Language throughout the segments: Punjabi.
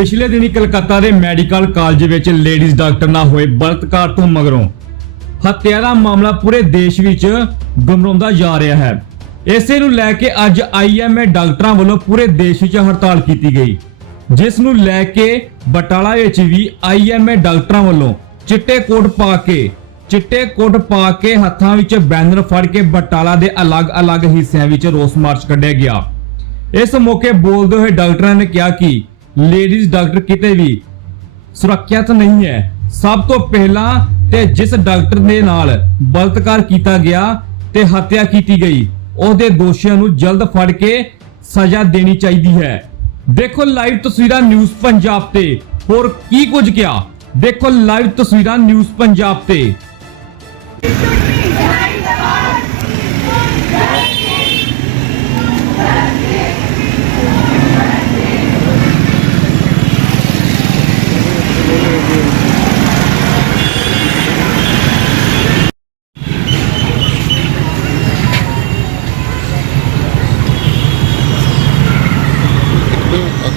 ਪਿਛਲੇ ਦਿਨੀ ਕਲਕੱਤਾ ਦੇ ਮੈਡੀਕਲ ਕਾਲਜ ਵਿੱਚ ਲੇਡੀਜ਼ ਡਾਕਟਰ ਨਾਲ ਹੋਏ ਬਲਾਤਕਾਰ ਤੋਂ ਮਗਰੋਂ ਹੱਤਿਆ ਦਾ ਮਾਮਲਾ ਪੂਰੇ ਦੇਸ਼ ਵਿੱਚ ਗਮਰਾਉਂਦਾ ਜਾ ਰਿਹਾ ਹੈ। ਇਸੇ ਨੂੰ ਲੈ ਕੇ ਅੱਜ ਆਈਐਮਏ ਡਾਕਟਰਾਂ ਵੱਲੋਂ ਪੂਰੇ ਦੇਸ਼ ਵਿੱਚ ਹੜਤਾਲ ਕੀਤੀ ਗਈ। ਜਿਸ ਨੂੰ ਲੈ ਕੇ ਬਟਾਲਾ ਵਿੱਚ ਵੀ ਆਈਐਮਏ ਡਾਕਟਰਾਂ ਵੱਲੋਂ ਚਿੱਟੇ ਕੋਟ ਪਾ ਕੇ, ਚਿੱਟੇ ਕੋਟ ਪਾ ਕੇ ਹੱਥਾਂ ਵਿੱਚ ਬੈਨਰ ਫੜ ਕੇ ਬਟਾਲਾ ਦੇ ਅਲੱਗ-ਅਲੱਗ ਹਿੱਸਿਆਂ ਵਿੱਚ ਰੋਸ ਮਾਰਚ ਕੱਢਿਆ ਗਿਆ। ਇਸ ਮੌਕੇ ਬੋਲਦੇ ਹੋਏ ਡਾਕਟਰਾਂ ਨੇ ਕਿਹਾ ਕਿ ਲੇਡੀਜ਼ ਡਾਕਟਰ ਕਿਤੇ ਵੀ ਸੁਰੱਖਿਅਤ ਨਹੀਂ ਹੈ। ਸਭ ਤੋਂ ਪਹਿਲਾਂ ਤੇ ਜਿਸ ਡਾਕਟਰ ਦੇ ਨਾਲ ਬਲਤਕਾਰ ਕੀਤਾ ਗਿਆ ਤੇ ਹੱਤਿਆ ਕੀਤੀ ਗਈ, ਉਹਦੇ ਦੋਸ਼ੀਆਂ ਨੂੰ ਜਲਦ ਫੜ ਕੇ ਸਜ਼ਾ ਦੇਣੀ ਚਾਹੀਦੀ ਹੈ। ਦੇਖੋ ਲਾਈਵ ਤਸਵੀਰਾਂ ਨਿਊਜ਼ ਪੰਜਾਬ ਤੇ। ਹੋਰ ਕੀ ਕੁਝ ਕਿਹਾ? ਦੇਖੋ ਲਾਈਵ ਤਸਵੀਰਾਂ ਨਿਊਜ਼ ਪੰਜਾਬ ਤੇ।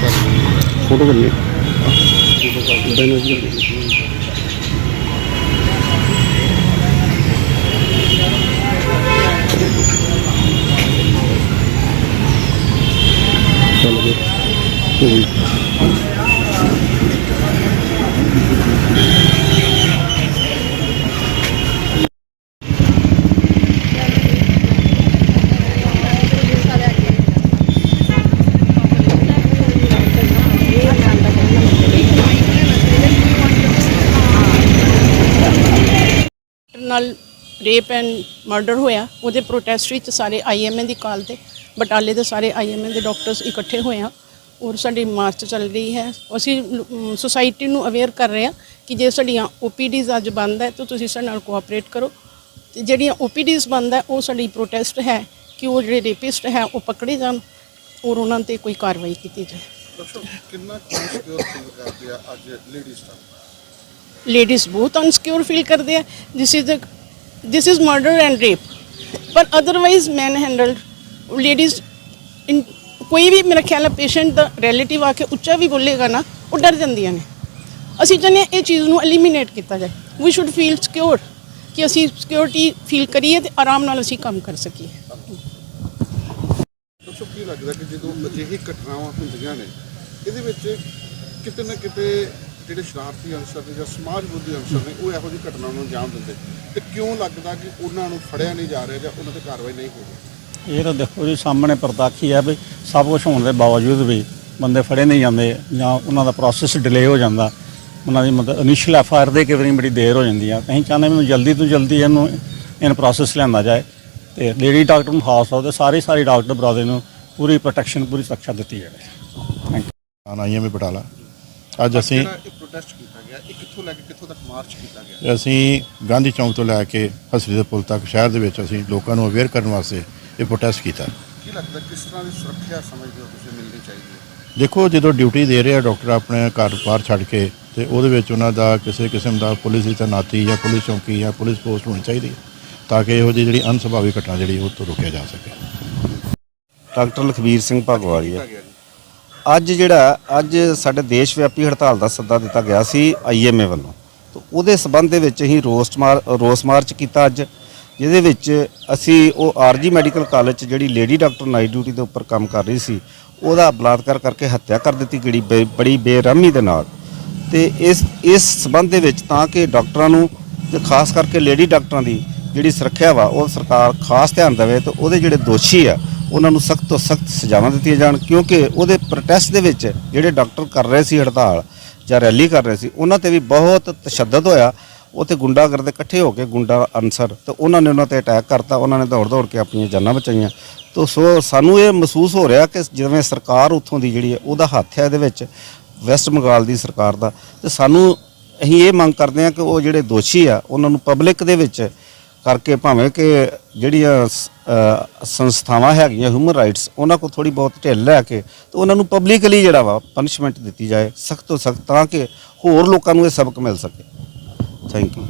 ਫੋਟੋ ਕਰਨੀ ਚੱਲ ਗਿਆ ਕੋਈ ਨਾਲ ਰੇਪ ਐਂਡ ਮਰਡਰ ਹੋਇਆ, ਉਹਦੇ ਪ੍ਰੋਟੈਸਟ ਵਿੱਚ ਸਾਰੇ ਆਈਐਮਏ ਦੀ ਕਾਲ ਤੇ ਬਟਾਲੇ ਦੇ ਸਾਰੇ ਆਈਐਮਏ ਦੇ ਡਾਕਟਰਸ ਇਕੱਠੇ ਹੋਏ ਆ, ਔਰ ਸਾਡੀ ਮਾਰਚ ਚੱਲ ਰਹੀ ਹੈ। ਅਸੀਂ ਸੁਸਾਇਟੀ ਨੂੰ ਅਵੇਅਰ ਕਰ ਰਹੇ ਹਾਂ ਕਿ ਜੇ ਸਾਡੀਆਂ ਓਪੀਡੀਜ਼ ਅੱਜ ਬੰਦ ਹੈ, ਤਾਂ ਤੁਸੀਂ ਸਾਡੇ ਨਾਲ ਕੋਆਪਰੇਟ ਕਰੋ। ਤੇ ਜਿਹੜੀਆਂ ਓਪੀਡੀਜ਼ ਬੰਦ ਹੈ, ਉਹ ਸਾਡੀ ਪ੍ਰੋਟੈਸਟ ਹੈ ਕਿ ਉਹ ਜਿਹੜੇ ਰੇਪਿਸਟ ਹੈ, ਉਹ ਪਕੜੇ ਜਾਣ ਔਰ ਉਹਨਾਂ ਤੇ ਕੋਈ ਕਾਰਵਾਈ ਕੀਤੀ ਜਾਏ। ਕਿੰਨਾ ਸਿਕਿਉਰ ਫੀਲ ਕਰਦੇ ਆ ਅੱਜ ਲੇਡੀਜ਼ ਦਾ? ਲੇਡੀਜ਼ ਬਹੁਤ unsecure ਫੀਲ ਕਰਦੇ ਆ। This is the this is murder and ਪਰ ਅਦਰਵਾਈਜ਼ ਮੈਨ ਹੈਂਡਲਡ ਲੇਡੀਜ਼ ਕੋਈ ਵੀ ਮੇਰਾ ਖਿਆਲ ਹੈ ਪੇਸ਼ੈਂਟ ਦਾ ਰਿਲੇਟਿਵ ਆ ਕੇ ਉੱਚਾ ਵੀ ਬੋਲੇਗਾ ਨਾ, ਉਹ ਡਰ ਜਾਂਦੀਆਂ ਨੇ। ਅਸੀਂ ਚਾਹੁੰਦੇ ਹਾਂ ਇਹ ਚੀਜ਼ ਨੂੰ ਐਲੀਮੀਨੇਟ ਕੀਤਾ ਜਾਏ। ਵੀ ਸ਼ੁੱਡ ਫੀਲ ਸਿਕਿਉਰ ਕਿ ਅਸੀਂ ਸਿਕਿਉਰਿਟੀ ਫੀਲ ਕਰੀਏ ਤੇ ਆਰਾਮ ਨਾਲ ਅਸੀਂ ਕੰਮ ਕਰ ਸਕੀਏ। ਡਾਕਟਰ ਕੀ ਲੱਗਦਾ ਕਿ ਜਦੋਂ ਅਜਿਹੀ ਘਟਨਾਵਾਂ ਹੁੰਦੀਆਂ ਨੇ, ਇਹਦੇ ਵਿੱਚ ਕਿਤੇ ਨਾ ਕਿਤੇ ਜਿਹੜੇ ਸ਼ਰਾਰਤੀ ਅਨਸਰ ਨੇ ਜਾਂ ਸਮਾਜ ਵਿਰੋਧੀ ਅਨਸਰ ਨੇ ਉਹ ਇਹੋ ਜਿਹੀ ਘਟਨਾਵਾਂ ਨੂੰ ਅੰਜਾਮ ਦਿੰਦੇ। ਤੇ ਕਿਉਂ ਲੱਗਦਾ ਕਿ ਉਹਨਾਂ ਨੂੰ ਫੜਿਆ ਨਹੀਂ ਜਾ ਰਿਹਾ ਜਾਂ ਉਹਨਾਂ ਤੇ ਕਾਰਵਾਈ ਨਹੀਂ ਹੋ ਰਹੀ? ਇਹ ਤਾਂ ਦੇਖੋ ਜੀ ਸਾਹਮਣੇ ਪ੍ਰਤੱਖ ਹੀ ਵੀ ਸਭ ਕੁਝ ਹੋਣ ਦੇ ਬਾਵਜੂਦ ਵੀ ਬੰਦੇ ਫੜੇ ਨਹੀਂ ਜਾਂਦੇ ਜਾਂ ਉਹਨਾਂ ਦਾ ਪ੍ਰੋਸੈਸ ਡਿਲੇ ਹੋ ਜਾਂਦਾ। ਉਹਨਾਂ ਦੀ ਮਤਲਬ ਇਨੀਸ਼ੀਅਲ ਐਫ ਆਰ ਦੇ ਕਈ ਵਾਰੀ ਬੜੀ ਦੇਰ ਹੋ ਜਾਂਦੀ ਆ। ਅਸੀਂ ਚਾਹੁੰਦੇ ਵੀ ਜਲਦੀ ਤੋਂ ਜਲਦੀ ਇਹਨੂੰ ਇਨ ਪ੍ਰੋਸੈਸ ਲਿਆਂਦਾ ਜਾਏ ਤੇ ਲੇਡੀ ਡਾਕਟਰ ਨੂੰ ਖਾਸ ਤੌਰ ਤੇ ਸਾਰੇ ਸਾਰੇ ਡਾਕਟਰ ਬਰਾਦਰ ਨੂੰ ਪੂਰੀ ਪ੍ਰੋਟੈਕਸ਼ਨ ਪੂਰੀ ਸੁਰੱਖਿਆ ਦਿੱਤੀ ਜਾਵੇ। Thank you IMA Batala. ਅੱਜ ਅਸੀਂ ਜਿਹੜਾ ਇਹ ਪ੍ਰੋਟੈਸਟ ਕੀਤਾ ਗਿਆ ਇਹ ਕਿੱਥੋਂ ਲੈ ਕੇ ਕਿੱਥੋਂ ਤੱਕ ਮਾਰਚ ਕੀਤਾ ਗਿਆ? ਅਸੀਂ ਗਾਂਧੀ ਚੌਂਕ ਤੋਂ ਲੈ ਕੇ ਹਸਰੀ ਦੇ ਪੁਲ ਤੱਕ ਸ਼ਹਿਰ ਦੇ ਵਿੱਚ ਅਸੀਂ ਲੋਕਾਂ ਨੂੰ ਅਵੇਅਰ ਕਰਨ ਵਾਸਤੇ ਇਹ ਪ੍ਰੋਟੈਸਟ ਕੀਤਾ। ਕੀ ਲੱਗਦਾ ਕਿਸ ਤਰ੍ਹਾਂ ਦੀ ਸੁਰੱਖਿਆ ਸਮਝਦੇ ਹੋ ਤੁਸੀਂ ਮਿਲਣੀ ਚਾਹੀਦੀ ਹੈ? ਦੇਖੋ ਜਦੋਂ ਡਿਊਟੀ ਦੇ ਰਿਹਾ ਡਾਕਟਰ ਆਪਣੇ ਘਰ ਬਾਹਰ ਛੱਡ ਕੇ ਤੇ ਉਹਦੇ ਵਿੱਚ ਉਹਨਾਂ ਦਾ ਕਿਸੇ ਕਿਸਮ ਦਾ ਪੁਲਿਸ ਦੀ ਤੈਨਾਤੀ ਜਾਂ ਪੁਲਿਸ ਚੌਂਕੀ ਜਾਂ ਪੁਲਿਸ ਪੋਸਟ ਹੋਣੀ ਚਾਹੀਦੀ ਹੈ ਤਾਂ ਕਿ ਇਹੋ ਜਿਹੀ ਜਿਹੜੀ ਅਨਸੁਭਾਵੀ ਘਟਨਾ ਜਿਹੜੀ ਉਹ ਤੋਂ ਰੋਕਿਆ ਜਾ ਸਕੇ। ਡਾਕਟਰ ਲਖਬੀਰ ਸਿੰਘ ਜੀ। ਅੱਜ ਜਿਹੜਾ, ਅੱਜ ਸਾਡੇ ਦੇਸ਼ ਵਿਆਪੀ ਹੜਤਾਲ ਦਾ ਸੱਦਾ ਦਿੱਤਾ ਗਿਆ ਸੀ ਆਈਐਮਏ ਵੱਲੋਂ। ਤਾਂ ਉਹਦੇ ਸਬੰਧ ਦੇ ਵਿੱਚ ਅਸੀਂ ਰੋਸਟ ਮਾਰ, ਰੋਸ ਮਾਰਚ ਕੀਤਾ ਅੱਜ, ਜਿਹਦੇ ਵਿੱਚ ਅਸੀਂ ਉਹ ਆਰਜੀ ਮੈਡੀਕਲ ਕਾਲਜ 'ਚ ਜਿਹੜੀ ਲੇਡੀ ਡਾਕਟਰ ਨਾਈਟ ਡਿਊਟੀ ਦੇ ਉੱਪਰ ਕੰਮ ਕਰ ਰਹੀ ਸੀ, ਉਹਦਾ ਬਲਾਤਕਾਰ ਕਰਕੇ ਹੱਤਿਆ ਕਰ ਦਿੱਤੀ ਗਈ ਬੇ- ਬੜੀ ਬੇਰਹਿਮੀ ਦੇ ਨਾਲ। ਤੇ ਇਸ ਇਸ ਸਬੰਧ ਦੇ ਵਿੱਚ ਤਾਂ ਕਿ ਡਾਕਟਰਾਂ ਨੂੰ ਤੇ ਖਾਸ ਕਰਕੇ ਲੇਡੀ ਡਾਕਟਰਾਂ ਦੀ ਜਿਹੜੀ ਸੁਰੱਖਿਆ ਵਾ, ਉਹ ਸਰਕਾਰ ਖਾਸ ਧਿਆਨ ਦੇਵੇ ਤੇ ਉਹਦੇ ਜਿਹੜੇ ਦੋਸ਼ੀ ਆ ਉਹਨਾਂ ਨੂੰ ਸਖਤ ਤੋਂ ਸਖਤ ਸਜ਼ਾਵਾਂ ਦਿੱਤੀਆਂ ਜਾਣ, ਕਿਉਂਕਿ ਉਹਦੇ ਪ੍ਰੋਟੈਸਟ ਦੇ ਵਿੱਚ ਜਿਹੜੇ ਡਾਕਟਰ ਕਰ ਰਹੇ ਸੀ ਹੜਤਾਲ ਜਾਂ ਰੈਲੀ ਕਰ ਰਹੇ ਸੀ, ਉਹਨਾਂ ਤੇ ਵੀ ਬਹੁਤ ਤਸ਼ੱਦਦ ਹੋਇਆ। ਉੱਥੇ ਗੁੰਡਾਗਰਦ ਇਕੱਠੇ ਹੋ ਕੇ ਗੁੰਡਾ ਅਨਸਰ ਤੇ ਉਹਨਾਂ ਨੇ ਉਹਨਾਂ ਤੇ ਅਟੈਕ ਕਰਤਾ, ਉਹਨਾਂ ਨੇ ਦੌੜ ਦੌੜ ਕੇ ਆਪਣੀਆਂ ਜਾਨਾਂ ਬਚਾਈਆਂ। ਤੋ ਸੋ ਸਾਨੂੰ ਇਹ ਮਹਿਸੂਸ ਹੋ ਰਿਹਾ ਕਿ ਜਿਵੇਂ ਸਰਕਾਰ ਉੱਥੋਂ ਦੀ ਜਿਹੜੀ ਹੈ, ਉਹਦਾ ਹੱਥ ਹੈ ਇਹਦੇ ਵਿੱਚ ਵੈਸਟ ਬੰਗਾਲ ਦੀ ਸਰਕਾਰ ਦਾ। ਤੇ ਸਾਨੂੰ ਅਸੀਂ ਇਹ ਮੰਗ ਕਰਦੇ ਹਾਂ ਕਿ ਉਹ ਜਿਹੜੇ ਦੋਸ਼ੀ ਆ, ਉਹਨਾਂ ਨੂੰ ਪਬਲਿਕ ਦੇ ਵਿੱਚ ਕਰਕੇ ਭਾਵੇਂ ਕਿ ਜਿਹੜੀਆਂ ਸੰਸਥਾਵਾਂ ਹੈਗੀਆਂ ਹਿਊਮਨ ਰਾਈਟਸ ਉਹਨਾਂ ਕੋਲ ਥੋੜੀ ਬਹੁਤ ਢਿੱਲ ਲੈ ਕੇ ਤੇ ਉਹਨਾਂ ਨੂੰ ਪਬਲਿਕਲੀ ਜਿਹੜਾ ਵਾ ਪਨਿਸ਼ਮੈਂਟ ਦਿੱਤੀ ਜਾਏ ਸਖਤ ਤੋਂ ਸਖਤ ਤਾਂ ਕਿ ਹੋਰ ਲੋਕਾਂ ਨੂੰ ਇਹ ਸਬਕ ਮਿਲ ਸਕੇ। Thank you